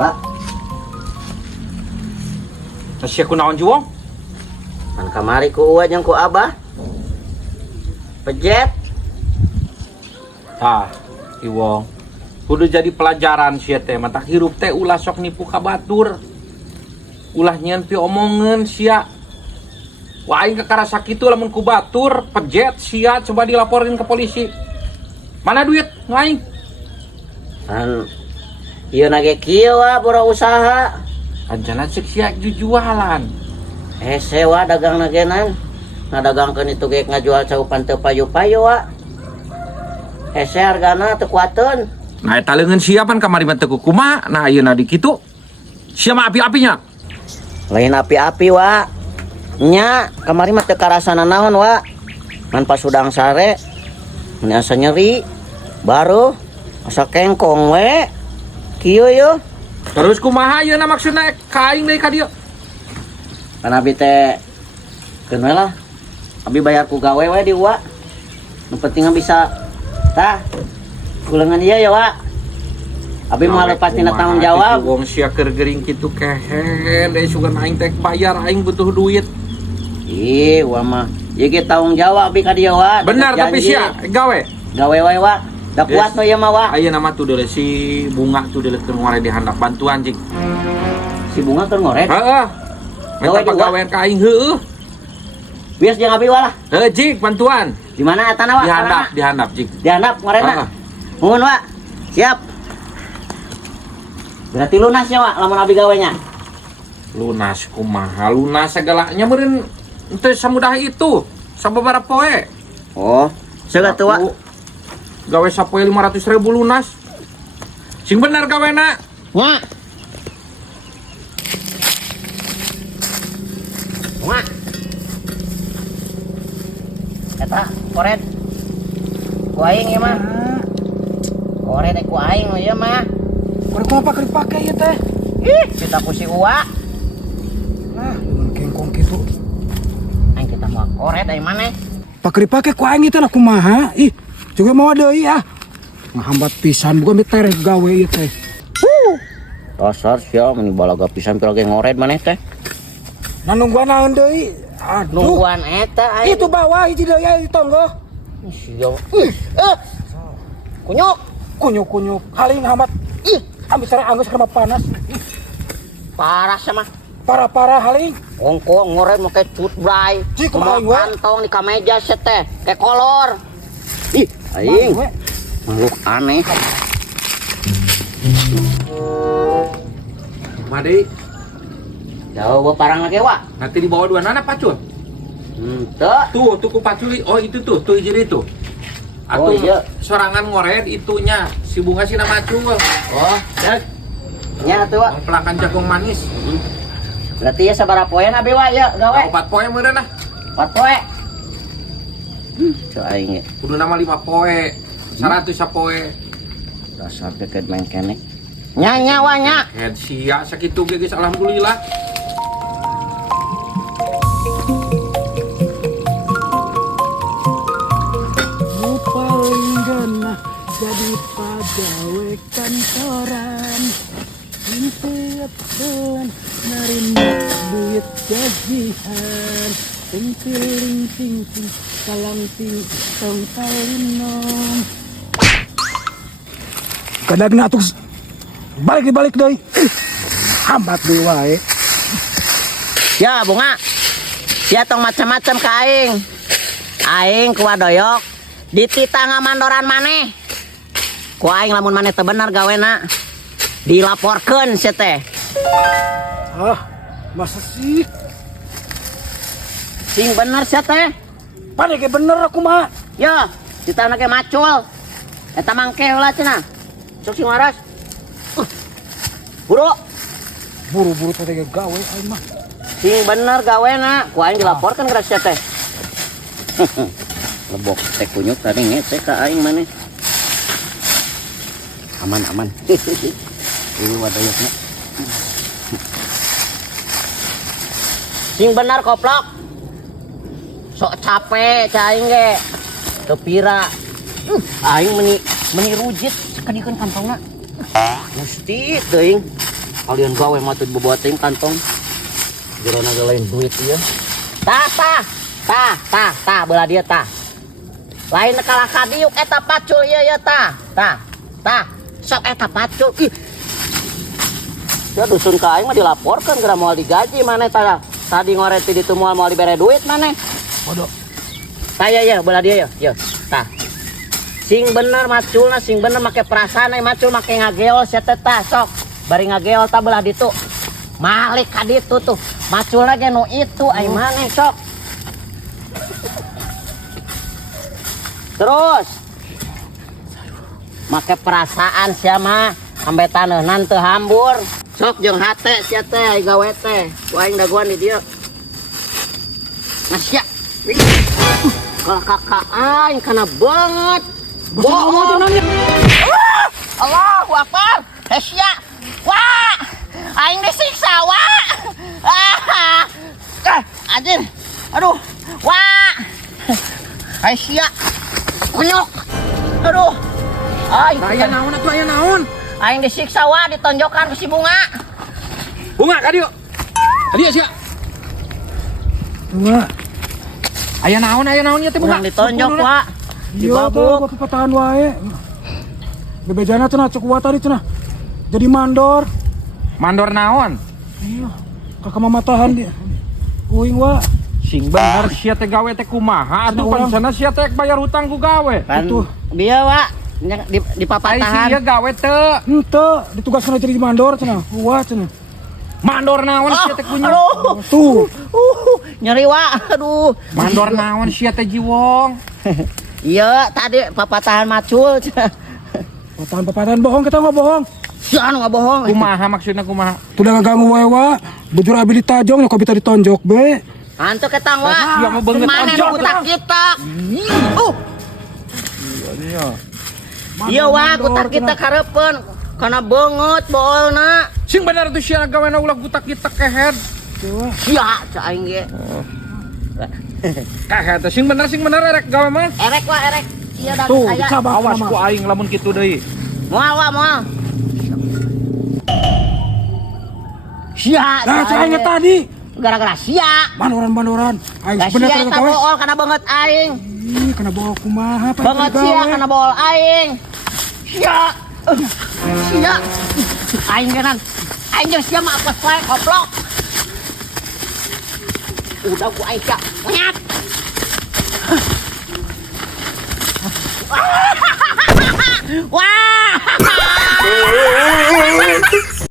Wak, Tasya kunaon juwong? kan kamari ku uwa jeung ku abah. Pejet. Tah, Iwong. Kudu jadi pelajaran sia teh, mata hirup teh ulah sok nipu ka batur. Ulah nyeun pi omongeun sia. Wah aing kakarasa kitu lamun ku batur, pejet sia coba dilaporin ke polisi. Mana duit ngaing? Kan ieu nage kieu wa boro usaha. Anjana cek sia jujualan. Sewa dagang nagenan. Ngadagangkeun itu ge ngajual caupan teu payu-payu wa. Hese hargana teu kuateun. Nah eta leungeun sia pan kamari mah teu kumaha. Nah ayeuna di kitu. Sia mah api-apinya. Lain api-api wa. Nya, kamari mah teu karasana naon wa. Man pas udang sare, mun asa nyeri, baru asa kengkong we. Kieu yo. Terus kumaha ayeuna maksudna ka aing deui ka dieu? Kan abi teh keun we lah. Abi bayar ku gawe we di wa. Nu penting bisa tah. Kulengan ieu ya wa. Abi mah lepas tina tanggung jawab. Wong sia keur gering kitu kehen deui sugan aing teh bayar aing butuh duit. Ih, wa mah. Ieu ge tanggung jawab abi ka dieu wa. Benar tapi sia gawe. Gawe wae wa. Da kuat nu ieu mah wa. Ayeuna mah tuh deuleu si Bunga tuh deuleu keur ngore di handap bantuan jing. Si Bunga keur ngoret. Heeh. Minta pagawean ka aing heueuh. Bias jeung abi walah. Heuh jing bantuan. Di mana eta na wa? Di handap jing. Di handap ngorena. Heeh. Nuhun wa. Siap. Berarti lunas ya wa lamun abi gawenya. Lunas kumaha? Lunas segalanya meureun teu samudah itu. Sababaraha poe? Oh, segat tuh wa. Gawe sapoe 500.000 lunas. Sing bener gawena. Nya. Nya. Eta koret. Ku aing ieu mah. Koret ku aing ieu mah. Korek apa keur dipake ieu teh? Ih, kita ku si Uwa. Nah, mun kengkong kitu. Aing kita mau koret dari mana? Pak dipake ku aing teh kumaha? Ih, juga mau deui ah. Ngahambat pisan bukan diterek gawe ieu teh. Dasar sia mun balaga pisan pira ge ngoret maneh teh. Nah nungguan naon deui? Aduh. Nungguan eta aing. Itu bawah hiji deui aya di tonggo. Sia. Kunyuk. Kunyuk-kunyuk haling hambat. Ih, ambil sare anggeus karena panas. Parah sama. Parah-parah haling. Ongko ngoret make tutbray. Cik, kumaha we? Kantong di kameja set teh, kayak kolor. Ih, aing. Makhluk aneh. Made Jauh parang lagi wa. nanti dibawa dua nana pacul. Teu. Tuh ku paculi. Oh itu tuh hiji itu. Oh, Atuh iya. sorangan ngoret itunya si Bunga sih nama macul. Oh, cek. Nya atuh wa. Pelangkan jagung manis. Berarti ya sabaraha poean abi wa ya gawe. 4 poe meureun nah. 4 poe. Cek aing ge. Kudu nama 5 poe. 100 sapoe. Dasar deket main kene. Nya wa nya. Head sia sakitu ge geus alhamdulillah. Nu paling genah jadi pagawe kantoran. Intieun narima duit gajian. Ting ting salang ting tong talinom. Kadang atuh balik deui. Hambat deui wae. Ya Bunga. Sia tong macam-macam ka aing. Aing ku wadoyok dititah ngamandoran maneh. Ku aing lamun maneh teu bener gawena dilaporkeun sia teh. Ah, masa sih? Sing bener sia teh. Pane ge bener aku mah. Yo, ditana ge macul. Eta mangke heula cenah. Sok sing waras. Buru. Buru-buru teh ge gawe aing mah. Sing bener gawena, ku aing dilaporkeun ka sia teh. Lebok teh kunyuk tadi ngece ka aing maneh. Aman. Ini wadoyokna. Sing bener koplok. Sok capek ca aing ge. Teu pira. Aing meni rujit sakadikeun kantongna. Gusti teuing. Kalian gawe mah teu boboting kantong. Jero naga lain duit ieu. Tah, beula dia tah. Lain kalah kadiuk eta pacul ieu tah. Tah. Sok eta pacul. Ih. Ya dusun ka aing mah dilaporkeun geura moal digaji maneh tah. Tadi ngoreti ditu moal dibere duit maneh. Bodoh. Tah ya beula dia ya. Tah. Sing bener maculna sing bener make perasaan macul make ngageol sia teh tah sok. Bari ngageol tah belah ditu. Malik ka ditu tuh. Maculna ge nu itu ai maneh sok. Terus make perasaan sia mah sampai taneunan teu hambur. Sok jeung hate sia teh ai gawe teh. Ku aing daguan di dieu. Nah sia. Kalau kakak aing kana banget. Bohong. Allahu Akbar. Sia. Wah. Aing disiksa, wah. Anjir. Aduh. Wah. Sia. Kunyuk. Aduh. Aya naon atuh aya naon? Aing disiksa wah ditonjokan ku si Bunga. Bunga ka dieu. Dieu sia. Bunga. Aya naon nya teh Bunga? Bunga ditonjok wah. Iya tuh, Dibabuk. gua patahan wae. Bebejana cenah cek kuat tadi cenah. Jadi mandor. Mandor naon? Iya. Kakak mamatahan dia. Uing wa. Sing bener sia teh gawe teh kumaha atuh Ada orang. pancana sia teh bayar hutang ku gawe. Kan Atuh. dia wah di Ai si papatahan. ieu gawe teu. Henteu, ditugaskeun jadi mandor cenah. Wa cenah. Mandor naon sia teh kunyuk? Aduh. Tuh. Nyeri wah. Aduh. Mandor naon sia teh jiwong? Iya, tadi papatahan macul. Patahan bohong kita nggak bohong. Si anu nggak bohong. Kumaha maksudna kumaha? Tuh udah ngaganggu wae wa. Bujur abdi ditajong kok bisa ditonjok be. Antu ketang wah. Sia mah beungeut Mana tonjok. kutak kita? Iya wah, kutak kita karepen. Karena banget boolna. Sing bener tuh sia gawe ulah butak kita kehead. Sia, caing ge. Kehead sing bener erek gawe mah. Erek wah, erek. Iya dah Tuh, aya. sabar Awas sama. ku aing lamun kitu deui. Moal wah, moal. Sia, Nah, caing caranya ge. tadi. Gara-gara sia. Bandoran. Aing Gak bener sia kena eta gawe. bool karena banget aing. Ih, kena bawa kumaha apa Banget sia karena bool aing. Sia. Sia. Aing genan. Aing jeung sia mah apes wae goblok. Udah ku aing sia. Nyat. Wah.